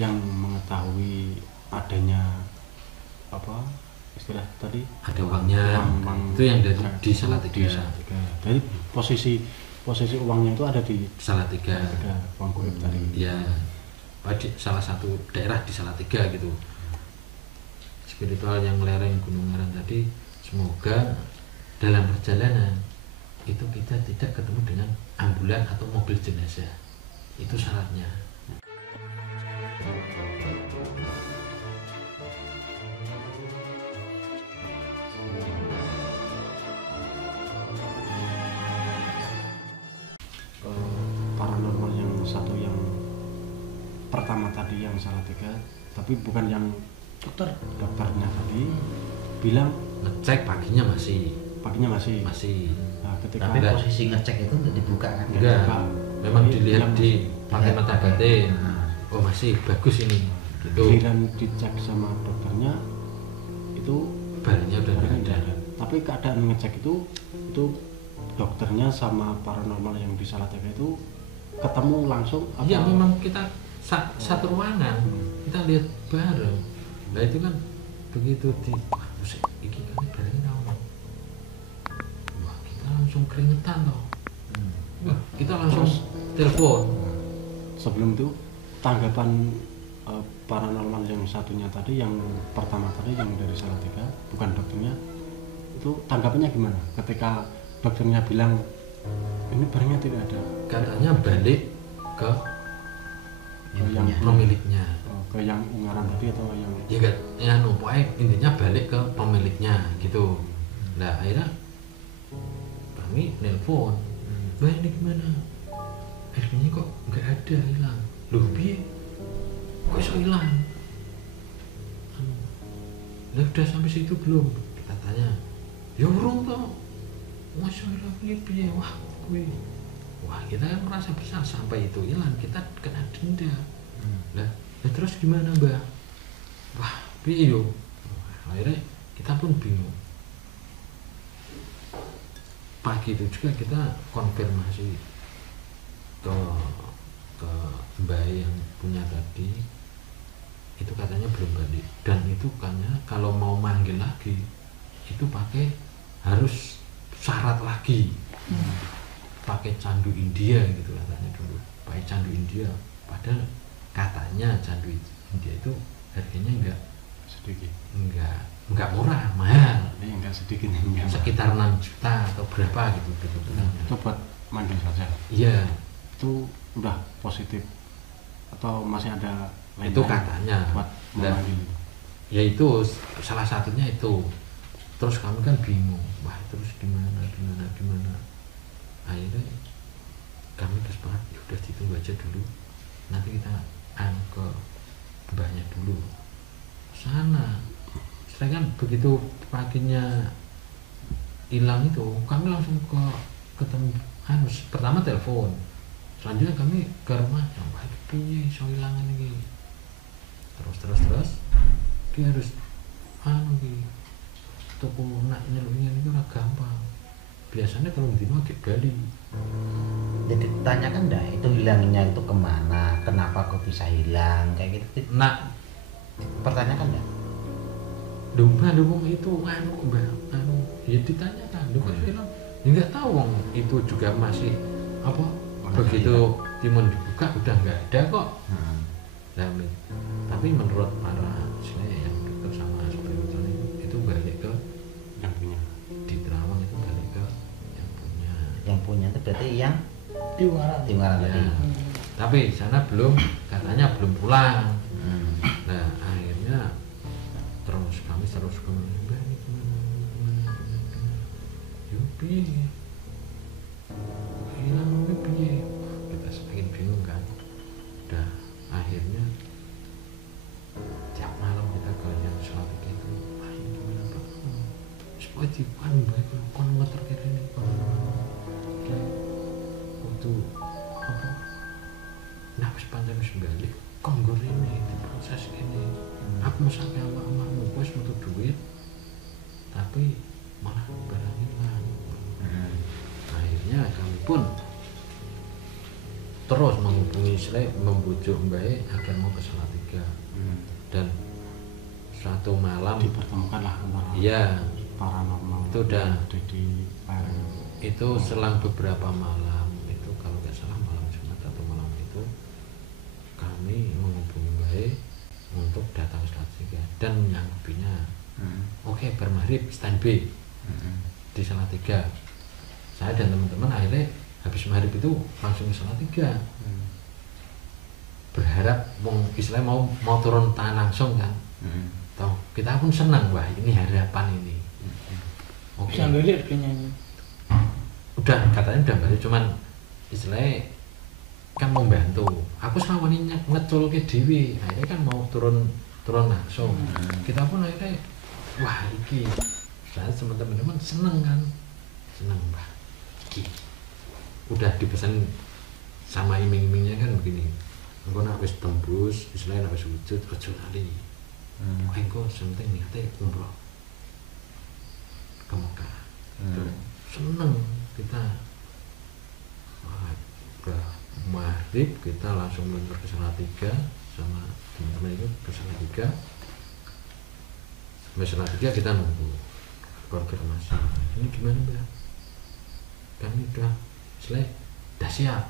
yang mengetahui adanya apa istilah tadi ada uangnya, itu yang dari di Salatiga. Jadi posisi uangnya itu ada di Salatiga, uang goib tadi. ya salah satu daerah di Salatiga gitu. Spiritual yang lereng Gunung Ngaran tadi, semoga dalam perjalanan itu kita tidak ketemu dengan ambulan atau mobil jenazah, itu syaratnya. Paranormal yang satu yang pertama tadi yang Salatiga, tapi bukan yang dokternya tadi bilang Ngecek paginya masih. Nah, ketika Tapi posisi ngecek itu untuk dibuka kan? Enggak, memang Jadi dilihat bilang di pakai mata batin. Oh masih bagus ini. Gitu. giliran dicek sama dokternya itu Barangnya udah barangnya ada. udah ada. Tapi keadaan ngecek itu dokternya sama paranormal yang di Salatiga itu ketemu langsung Iya, atau memang kita satu ruangan, kita lihat bareng. Nah itu kan begitu di wah musik iki kan barangnya naon. Wah kita langsung keringetan toh. Wah kita langsung telepon. sebelum itu tanggapan paranormal yang satunya tadi, yang pertama tadi yang dari Salatiga, bukan dokternya, itu tanggapannya gimana ketika dokternya bilang ini barangnya tidak ada, Katanya balik ke yang pemiliknya. ke yang Ungaran tadi atau yang Ya kan, ya pokoknya intinya balik ke pemiliknya gitu. Nah akhirnya kami nelpon, Mbak ini gimana? Akhirnya kok nggak ada, hilang. Loh piye? Kok iso hilang? Lah udah sampai situ belum? Kita tanya. Ya urung toh. Masa hilang piye? Wah gue. Wah kita kan merasa besar sampai itu hilang, kita kena denda. Lah terus gimana Mbak? Wah piye yo? Akhirnya kita pun bingung. Pagi itu juga kita konfirmasi ke Mbak yang punya tadi, itu katanya belum balik, dan itu katanya kalau mau manggil lagi itu pakai harus syarat lagi, pakai candu India gitu katanya dulu, pakai candu India. Padahal katanya candu India itu harganya sedikit, enggak murah, mahal, enggak sedikit, enggak sekitar 6 juta atau berapa gitu. itu buat manggil saja. Iya, Itu udah positif atau masih ada lain itu katanya. buat Nah, memanggil? ya itu salah satunya itu. Terus kami kan bingung, wah terus gimana. Akhirnya kami bersepakat, ya udah ditunggu aja dulu, nanti kita ke mbahnya dulu sana. Setelah kan begitu paginya hilang itu, kami langsung ketemu pertama telepon, selanjutnya kami ke rumahnya, wah piye iso hilangan ini. Terus dia harus iki toko nak nyeluknya ini ora gampang. Biasanya kalau dino agak gali. Jadi tanyakan dah itu hilangnya itu kemana, kenapa kok bisa hilang kayak gitu. Nak Pertanyakan dah. domba dukung itu Mbak, ya ditanyakan lu kok bilang ya nggak tahu wong itu juga masih apa, begitu timun dibuka udah nggak ada kok. Nah, tapi menurut para saya yang dekat sama spiritual itu balik ke Yang punya. di Terawang, itu balik ke Yang punya itu berarti yang Diwarang. Tinggalan ya. tadi. Tapi sana katanya belum pulang. Nah akhirnya kami terus Mbak ini gimana. Yuk piye hilang piye, kita semakin bingung kan. Udah akhirnya tiap malam kita ke yang sholat itu, wah ini gimana Pak, supaya dipan baik kon motor kiri ini waktu apa nah wis pancen wis balik konggo ini diproses ini. Aku mau sampai awakmu wis butuh duit tapi malah barang hilang. Akhirnya kami pun terus menghubungi membujuk Mbak agar mau ke Salatiga. dan suatu malam dipertemukan lah antara iya paranormal itu udah yang ada di lereng. itu selang beberapa malam itu kalau nggak salah malam Jumat atau malam itu kami menghubungi baik untuk datang ke Salatiga dan menyanggupinya. Oke, bermaghrib standby di Salatiga. Saya dan teman-teman akhirnya habis maghrib itu langsung ke Salatiga. Berharap istilahnya mau turun tangan langsung kan. Toh kita pun senang, wah ini harapan ini. Oke. Bisa balik kayaknya ini. Udah katanya udah balik, cuman istilahnya kan mau bantu. Aku selama ini ngecul ke Dewi, akhirnya kan mau turun langsung. Kita pun akhirnya wah iki, saya sama teman-teman seneng kan, seneng bah. Iki udah dipesan sama iming-imingnya kan begini. Engko nek wis tembus, istilahnya nek wis wujud aja lali. Engko penting niate umroh ke Mekah. Seneng kita. Wah, udah maghrib kita langsung meluncur ke Salatiga sama teman-teman itu ke Salatiga. Sampai Salatiga kita nunggu konfirmasi. Ini gimana Mbak? Kami udah siap.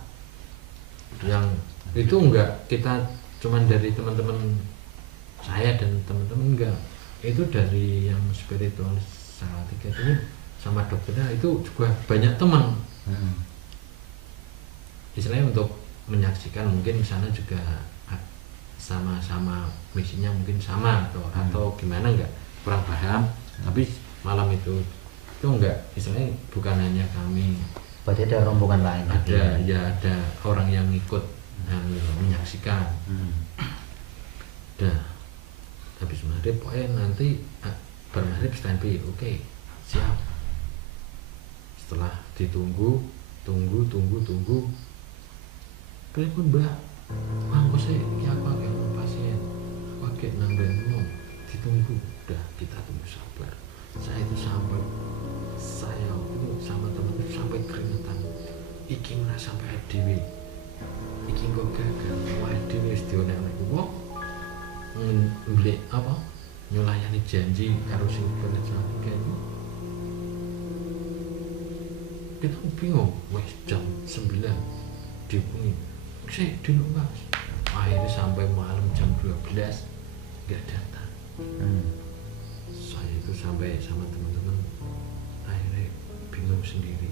Yang itu enggak kita cuman dari teman-teman saya dan teman-teman enggak, itu dari yang spiritualis Salatiga itu sama dokternya itu juga banyak teman. Istilahnya untuk menyaksikan mungkin di sana juga sama-sama misinya mungkin sama atau gimana enggak kurang paham, tapi malam itu enggak, istilahnya bukan hanya kami, berarti ada rombongan lain ada orang yang ikut menyaksikan. Udah habis maghrib pokoknya nanti bermaghrib standby. Oke, siap. Setelah ditunggu pun Mbak aku sih ya aku agak pasien pakai nambah ditunggu. Udah kita tunggu sabar. Saya itu sama teman itu sampai keringetan. Iki merasa sampai dewi. Iki kok gagal. Wah dewi istiona aku kok beli apa? Nyulayani janji karo sing bener Salatiga. Kita bingung. Wes jam 9 dihubungi. Saya dulu Mas. Akhirnya sampai malam jam 12 nggak datang. Saya itu sampai sama teman-teman akhirnya bingung sendiri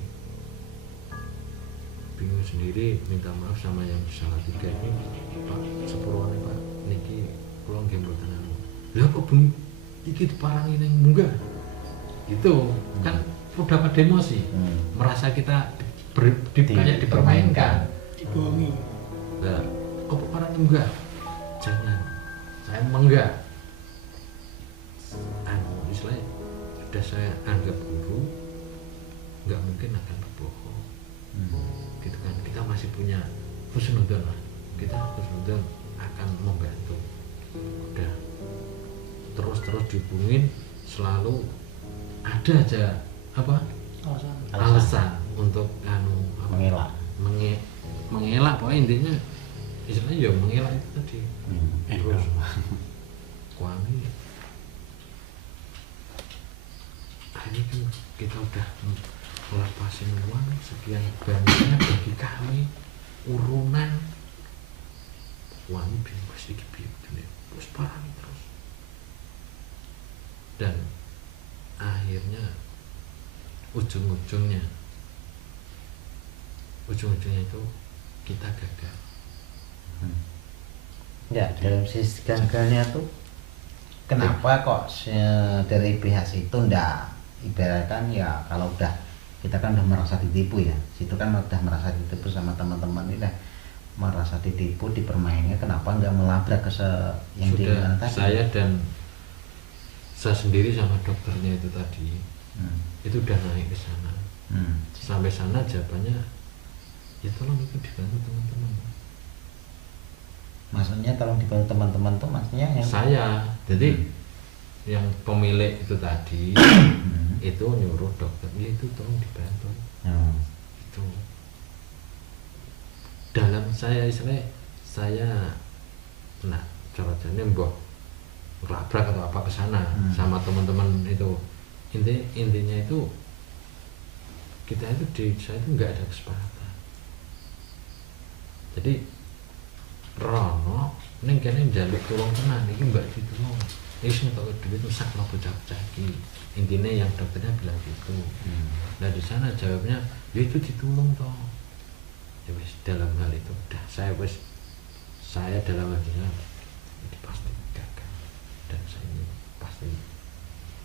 minta maaf sama yang Salatiga ini. Pak sepurwane Pak niki kula nggih mboten anu. Lah kok bengi iki diparangi ning munggah gitu kan udah pada emosi, merasa kita kayak dipermainkan, dibohongi. Nah kok parang enggak, jangan, saya menggak istilahnya sudah saya anggap guru, nggak mungkin akan berbohong. Gitu kan, kita masih punya husnudzon lah, kita husnudzon akan membantu. Udah terus dihubungin, selalu ada aja apa alasan untuk mengelak pokoknya intinya istilahnya ya mengelak itu tadi. Terus kami akhirnya kan kita udah melepasin uang sekian banyaknya bagi kami urunan uang bingung sedikit terus parah terus, dan akhirnya ujung-ujungnya itu kita gagal. Ya, dalam sisi gagalnya tuh kenapa kok dari pihak situ ndak ibaratkan ya kalau udah kita kan udah merasa ditipu ya, situ kan udah merasa ditipu sama teman-teman ini dah merasa ditipu dipermainnya, kenapa nggak melabrak ke yang sudah tadi? Saya dan saya sendiri sama dokternya itu tadi itu udah naik ke sana. Sampai sana jawabannya ya tolong itu dibantu teman-teman. Maksudnya tolong dibantu teman-teman tuh maksudnya yang saya jadi yang pemilik itu tadi itu nyuruh dokternya itu tolong dibantu. Itu dalam saya istilahnya saya nah cara mbok labrak atau apa ke sana sama teman-teman itu. Intinya itu kita itu di desa itu nggak ada kesepakatan. Jadi Rono ning kene njaluk tulung tenan iki mbak ditulung. Wis entuk duit rusak lo bocah-bocah iki. Intinya yang dokternya bilang gitu. Nah di sana jawabnya ya itu ditulung toh. Ya wis dalam hal itu udah saya dalam hatinya ini pasti gagal dan saya ini pasti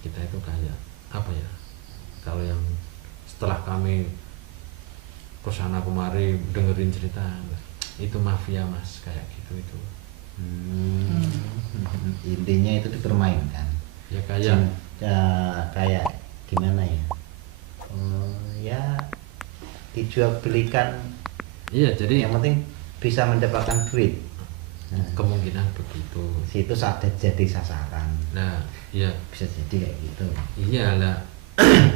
kita itu kayak apa ya, kalau yang setelah kami kesana kemari dengerin cerita itu mafia mas kayak gitu itu. Intinya itu dipermainkan Ya kayak kayak gimana ya, ya dijual belikan. iya jadi Yang penting bisa mendapatkan duit. kemungkinan begitu. Situ ada jadi sasaran, Nah ya bisa jadi kayak gitu. iyalah.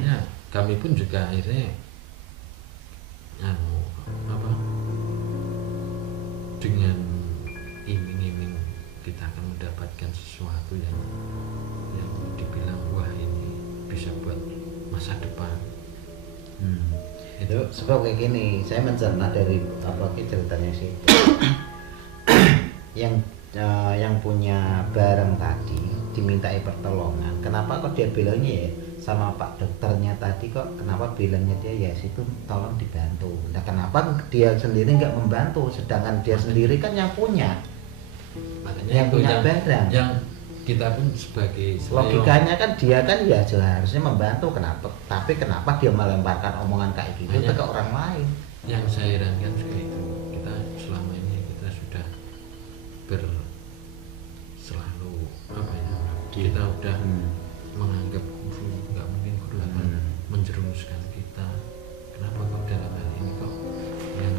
Ya kami pun juga akhirnya apa dengan iming-iming kita akan mendapatkan sesuatu yang dibilang wah ini bisa buat masa depan. Itu sebab kayak gini, saya mencerna dari apa ceritanya sih. yang punya barang tadi dimintai pertolongan, kenapa kok dia bilangnya ya sama Pak dokternya tadi, kok kenapa bilangnya dia ya situ tolong dibantu. Nah kenapa dia sendiri nggak membantu, sedangkan dia sendiri kan yang punya, Makanya yang itu punya barang. yang kita pun sebagai Logikanya kan dia kan ya harusnya membantu, kenapa? Tapi kenapa dia melemparkan omongan kayak gitu ke orang lain? yang saya herankan juga itu, kita selama ini kita sudah selalu apa ya, kita udah menganggap guru nggak mungkin guru akan menjerumuskan kita. Kenapa kok dalam hal ini kok yang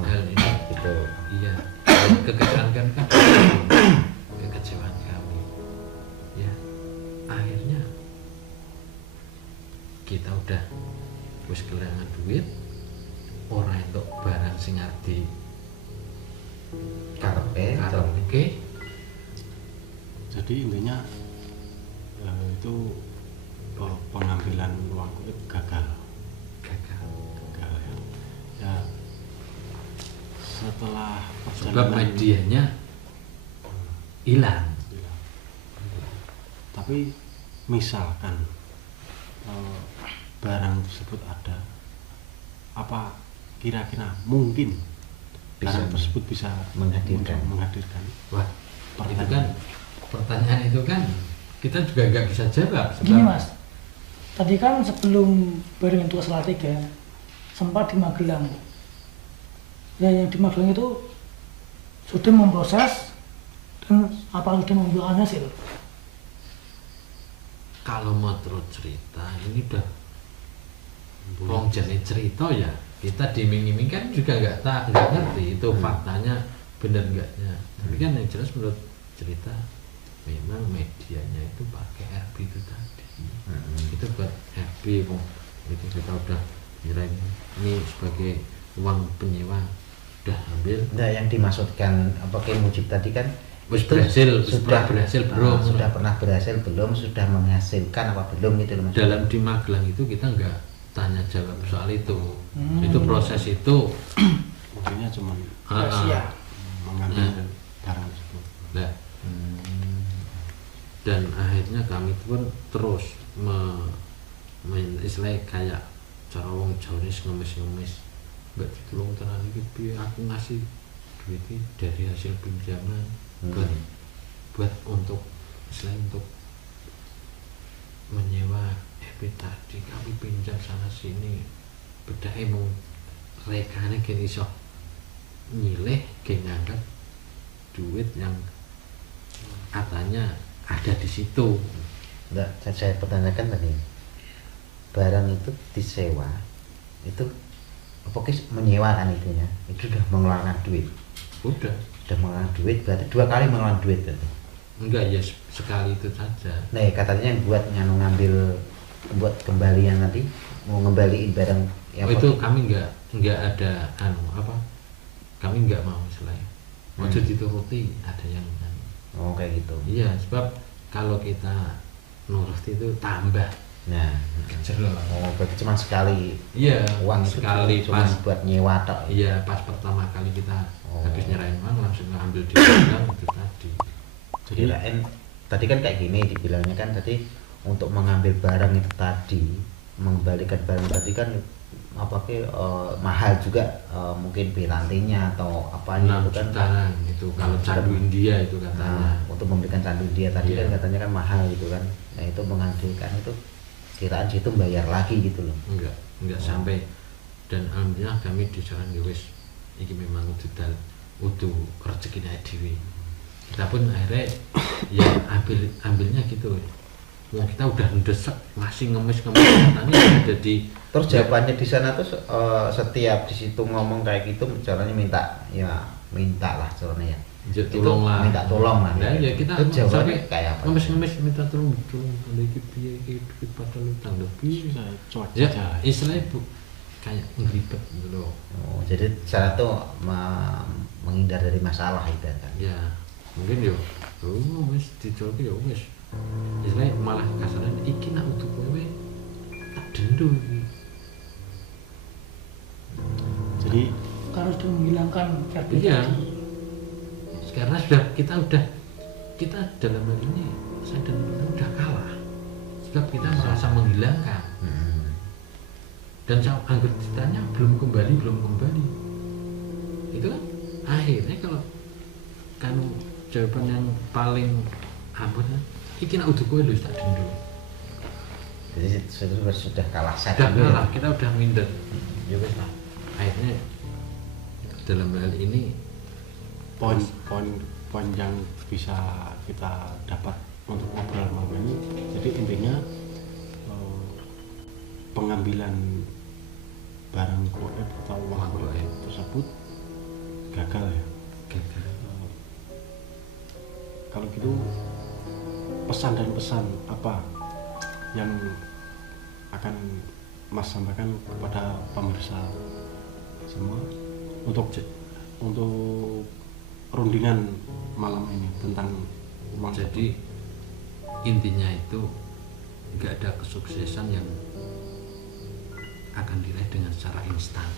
hal ini Gitu. iya kekecewaan kan kekecewaan kami ya, akhirnya kita udah wis kehilangan duit, orang itu barang sing arti Karpe, oke. Jadi intinya itu pengambilan uang itu gagal ya. Ya setelah Sebab medianya hilang. Tapi misalkan barang tersebut ada, apa kira-kira mungkin barang tersebut bisa menghadirkan. Wah, itu kan pertanyaan itu kan kita juga nggak bisa jawab. Gini mas, tadi kan sebelum bareng itu ke Salatiga sempat di Magelang. Ya yang di Magelang itu sudah memproses dan apa sudah membuahkan hasil. Kalau mau terus cerita ini udah wong jane cerita ya, kita diiming-iming kan juga nggak ngerti itu faktanya benar enggaknya. Tapi kan yang jelas menurut cerita memang medianya itu pakai RB itu tadi. Itu buat RB kok. Itu kita udah kirain ini sebagai uang penyewa udah ambil. Nah, yang dimaksudkan apa kayak Mujib tadi kan Wis itu berhasil, sudah berhasil belum? sudah pernah berhasil belum, sudah menghasilkan apa belum gitu loh Mas. Dalam di Magelang itu kita nggak tanya jawab soal itu. Itu proses itu intinya cuma Rahasia. mengambil barang tersebut. Nah, dan akhirnya kami pun terus istilahnya kayak cara wong Jawa ini ngemis-ngemis, mbak ditolong tenan iki piye, aku ngasih duit iki dari hasil pinjaman buat untuk istilahnya untuk menyewa EP tadi, kami pinjam sana sini beda emang rekane gini iso nyileh gini ngangkat duit yang katanya ada di situ. Enggak, saya pertanyakan tadi barang itu disewa itu apa menyewa kan itunya, itu sudah mengeluarkan duit. Udah Mengeluarkan duit berarti 2 kali mengeluarkan duit berarti. enggak ya sekali itu saja. Nah, katanya yang buat ngambil buat kembalian nanti mau ngembaliin barang yang Itu kami enggak ada kami enggak mau selain mau dituruti ada yang Oh kayak gitu. iya, sebab kalau kita nurut itu tambah. Nah, Jelas. oh berarti cuma sekali Iya, uang itu sekali cuma pas. buat nyewa tok. Iya, pas pertama kali kita Oh. habis nyerahin uang langsung ngambil di gudang itu tadi. Jadi Kirain tadi kan kayak gini dibilangnya kan tadi untuk mengambil barang itu tadi, mengembalikan barang tadi kan apa ke mahal juga, mungkin pirantinya atau apanya 6 itu kan. jutaan itu kalau candu India itu katanya. Nah, untuk memberikan candu dia tadi Iya. kan katanya kan mahal gitu kan. Nah, itu menghasilkan itu kiraan situ bayar lagi gitu loh. Enggak sampai, dan alhamdulillah kami disaran ya wis iki memang udah rezekine dhewe. Kita pun akhirnya ya ambilnya gitu. Wong kita udah ndesek masih ngemis katanya udah di. Terus jawabannya di sana tuh setiap di situ ngomong kayak gitu caranya minta lah caranya ya. Ya, Itu tolong lah. minta tolong lah. Nah, ya kita Terus jawabannya sampai kayak apa? ngemis minta tolong anda iki piye iki duit padahal utang lebih. cuaca Ya istilahnya kayak ngelibet gitu loh. Oh, jadi cara tuh menghindar dari masalah itu kan. Ya mungkin yo wis dicolke yo wis. Istilahnya malah kasarnya iki nak utuh kowe tak dendo iki. jadi harus menghilangkan verbal Iya. tadi. Karena kita dalam hal ini saya dan Nona udah kalah sebab kita merasa menghilangkan. Dan saya anggap ditanya belum kembali itu kan akhirnya kalau kan jawaban yang paling aman iki nak udah kowe lho tak dendo. Jadi sudah kalah set. Udah kalah, kita udah minder. Ya wis lah. Akhirnya dalam hal ini poin yang bisa kita dapat untuk ngobrol malam ini, jadi intinya pengambilan barang goib atau uang goib tersebut gagal ya. gagal. Kalau gitu pesan dan pesan apa yang akan Mas sampaikan kepada pemirsa semua untuk rundingan malam ini tentang uang? Jadi intinya itu nggak ada kesuksesan yang akan diraih dengan secara instan.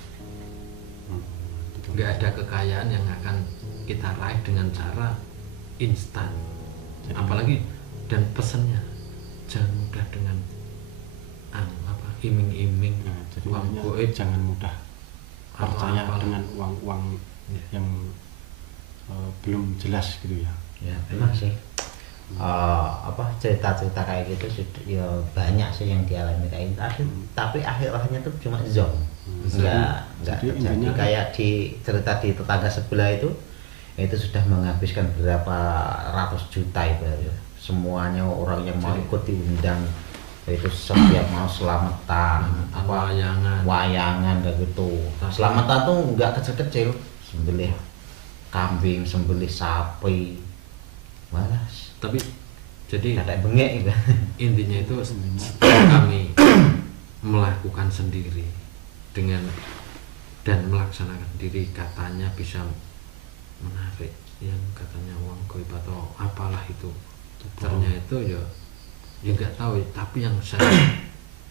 Betul. Nggak ada kekayaan yang akan kita raih dengan cara instan. Apalagi dan pesannya jangan mudah dengan iming-iming Nah, jadi uang makanya goib. jangan mudah percaya Apa-apa. dengan uang Ya. yang belum jelas gitu ya. Ya memang sih cerita-cerita kayak gitu ya banyak sih yang dialami kayak gitu. Tapi akhirnya tuh cuma zong, nggak Jadi terjadi. intinya- Kayak di cerita di tetangga sebelah itu sudah menghabiskan berapa ratus juta itu. Semuanya orang yang mau ikut diundang, itu setiap mau selamatan wayangan kayak gitu. Selamatan tuh nggak kecil-kecil, sembelih kambing, sembelih sapi, malah Tapi jadi kayak bengek gitu. intinya itu setelah kami melakukan sendiri dengan dan melaksanakan diri, katanya bisa menarik yang katanya uang goib atau apalah itu. Ternyata itu ya nggak tahu, tapi yang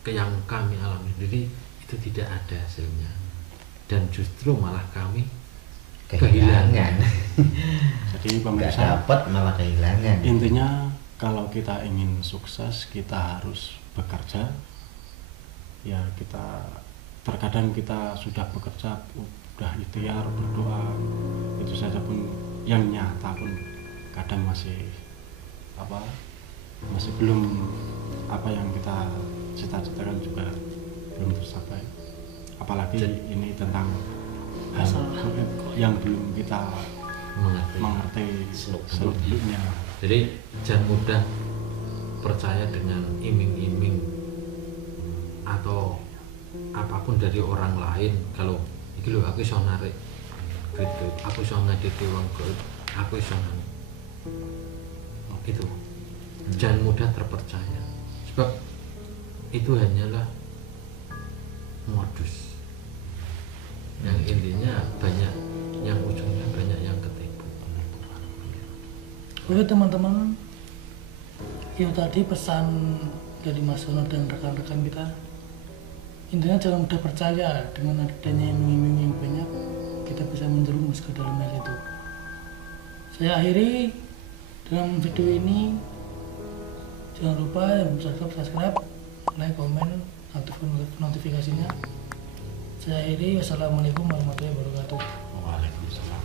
yang kami alami sendiri itu tidak ada hasilnya, dan justru malah kami kehilangan. Jadi Nggak pemirsa, dapat malah kehilangan. intinya kalau kita ingin sukses kita harus bekerja. Ya kita terkadang kita sudah bekerja, sudah ikhtiar, berdoa, itu saja pun yang nyata pun kadang masih belum apa yang kita cita-citakan juga belum tercapai. Apalagi ini tentang hal gaib yang belum kita mengerti seluk-beluknya. Jadi jangan mudah percaya dengan iming-iming atau apapun dari orang lain. Kalau iki lho aku iso narik duit, aku iso ngedit uang goib, aku iso itu. Jangan mudah terpercaya, sebab itu hanyalah modus yang intinya banyak yang ujungnya banyak yang ketipu. Oke teman-teman, Ya tadi pesan dari Mas Sono dan rekan-rekan kita, intinya jangan mudah percaya dengan adanya iming-iming yang banyak kita bisa menjerumus ke dalam hal itu. Saya akhiri dalam video ini. Jangan lupa yang subscribe, like, komen, aktifkan notifikasinya. Saya akhiri. Wassalamualaikum warahmatullahi wabarakatuh. Waalaikumsalam.